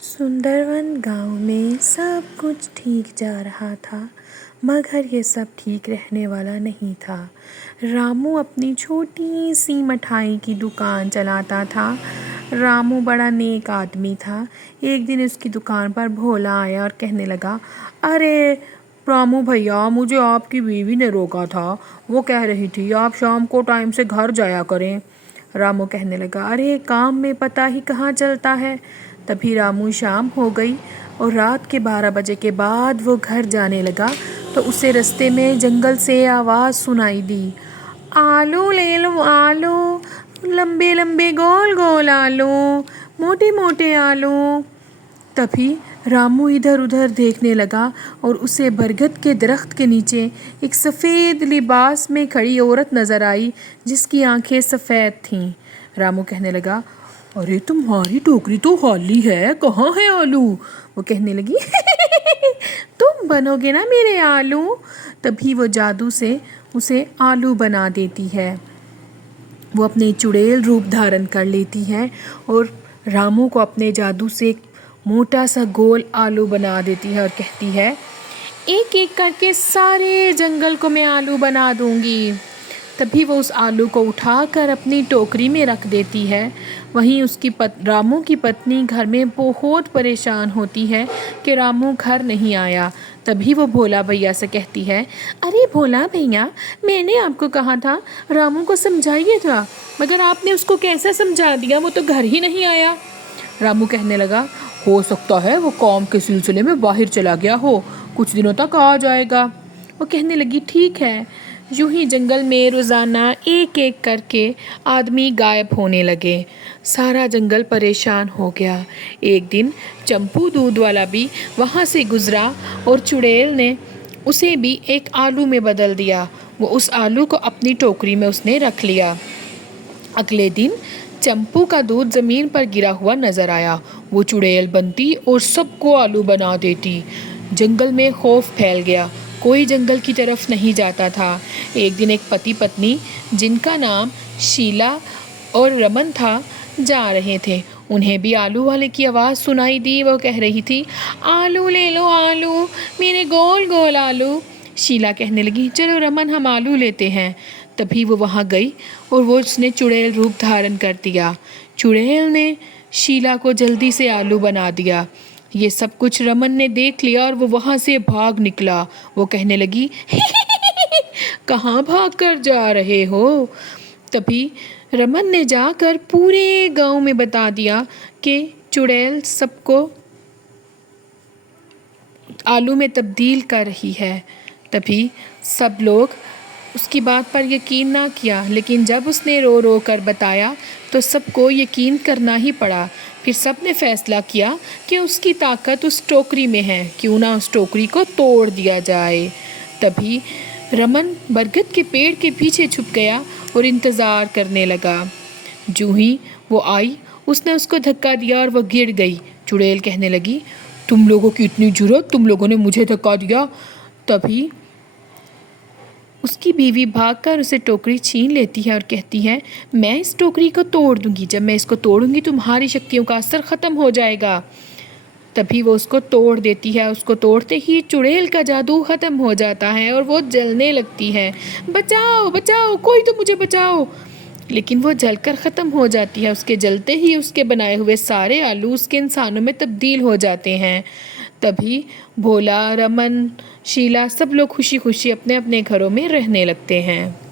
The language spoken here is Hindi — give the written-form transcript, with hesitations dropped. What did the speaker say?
सुंदरवन गांव में सब कुछ ठीक जा रहा था, मगर ये सब ठीक रहने वाला नहीं था। रामू अपनी छोटी सी मिठाई की दुकान चलाता था। रामू बड़ा नेक आदमी था। एक दिन उसकी दुकान पर भोला आया और कहने लगा, अरे रामू भैया, मुझे आपकी बीवी ने रोका था। वो कह रही थी आप शाम को टाइम से घर जाया करें। रामू कहने लगा, अरे काम में पता ही कहाँ चलता है। तभी रामू शाम हो गई और रात के 12 बजे के बाद वो घर जाने लगा तो उसे रास्ते में जंगल से आवाज़ सुनाई दी, आलू ले लो आलू, लंबे लंबे गोल गोल आलू, मोटे मोटे आलू। तभी रामू इधर उधर देखने लगा और उसे बरगद के दरख्त के नीचे एक सफ़ेद लिबास में खड़ी औरत नज़र आई जिसकी आंखें सफ़ेद थीं। रामू कहने लगा, अरे तुम्हारी टोकरी तो खाली है, कहाँ है आलू? वो कहने लगी तुम बनोगे ना मेरे आलू। तभी वो जादू से उसे आलू बना देती है। वो अपने चुड़ैल रूप धारण कर लेती है और रामू को अपने जादू से एक मोटा सा गोल आलू बना देती है और कहती है, एक एक करके सारे जंगल को मैं आलू बना दूंगी। तभी वो उस आलू को उठाकर अपनी टोकरी में रख देती है। वहीं रामू की पत्नी घर में बहुत परेशान होती है कि रामू घर नहीं आया। तभी वो भोला भैया से कहती है, अरे भोला भैया, मैंने आपको कहा था रामू को समझाइए था, मगर आपने उसको कैसे समझा दिया, वो तो घर ही नहीं आया। रामू कहने लगा, हो सकता है वो काम के सिलसिले में बाहर चला गया हो, कुछ दिनों तक आ जाएगा। वो कहने लगी, ठीक है। यूं ही जंगल में रोज़ाना एक एक करके आदमी गायब होने लगे। सारा जंगल परेशान हो गया। एक दिन चंपू दूध वाला भी वहाँ से गुज़रा और चुड़ैल ने उसे भी एक आलू में बदल दिया। वो उस आलू को अपनी टोकरी में उसने रख लिया। अगले दिन चंपू का दूध ज़मीन पर गिरा हुआ नज़र आया। वो चुड़ैल बनती और सबको आलू बना देती। जंगल में खौफ फैल गया, कोई जंगल की तरफ नहीं जाता था। एक दिन एक पति पत्नी जिनका नाम शीला और रमन था जा रहे थे। उन्हें भी आलू वाले की आवाज़ सुनाई दी। वो कह रही थी, आलू ले लो आलू, मेरे गोल गोल आलू। शीला कहने लगी, चलो रमन, हम आलू लेते हैं। तभी वो वहाँ गई और वो उसने चुड़ैल रूप धारण कर दिया। चुड़ैल ने शीला को जल्दी से आलू बना दिया। ये सब कुछ रमन ने देख लिया और वो वहाँ से भाग निकला। वो कहने लगी, कहाँ भाग कर जा रहे हो? तभी रमन ने जाकर पूरे गांव में बता दिया कि चुड़ैल सबको आलू में तब्दील कर रही है। तभी सब लोग उसकी बात पर यकीन ना किया, लेकिन जब उसने रो रो कर बताया तो सबको यकीन करना ही पड़ा। फिर सब ने फैसला किया कि उसकी ताकत उस टोकरी में है, क्यों ना उस टोकरी को तोड़ दिया जाए। तभी रमन बरगद के पेड़ के पीछे छुप गया और इंतज़ार करने लगा। जूँ ही वो आई, उसने उसको धक्का दिया और वह गिर गई। चुड़ैल कहने लगी, तुम लोगों की इतनी जुर्रत, तुम लोगों ने मुझे धक्का दिया। तभी उसकी बीवी भागकर उसे टोकरी छीन लेती है और कहती है, मैं इस टोकरी को तोड़ दूंगी, जब मैं इसको तोड़ूंगी तुम्हारी शक्तियों का असर ख़त्म हो जाएगा। तभी वो उसको तोड़ देती है। उसको तोड़ते ही चुड़ैल का जादू ख़त्म हो जाता है और वो जलने लगती है। बचाओ बचाओ, कोई तो मुझे बचाओ। लेकिन वो जलकर ख़त्म हो जाती है। उसके जलते ही उसके बनाए हुए सारे आलू उसके इंसानों में तब्दील हो जाते हैं। तभी भोला, रमन, शीला सब लोग खुशी खुशी अपने अपने घरों में रहने लगते हैं।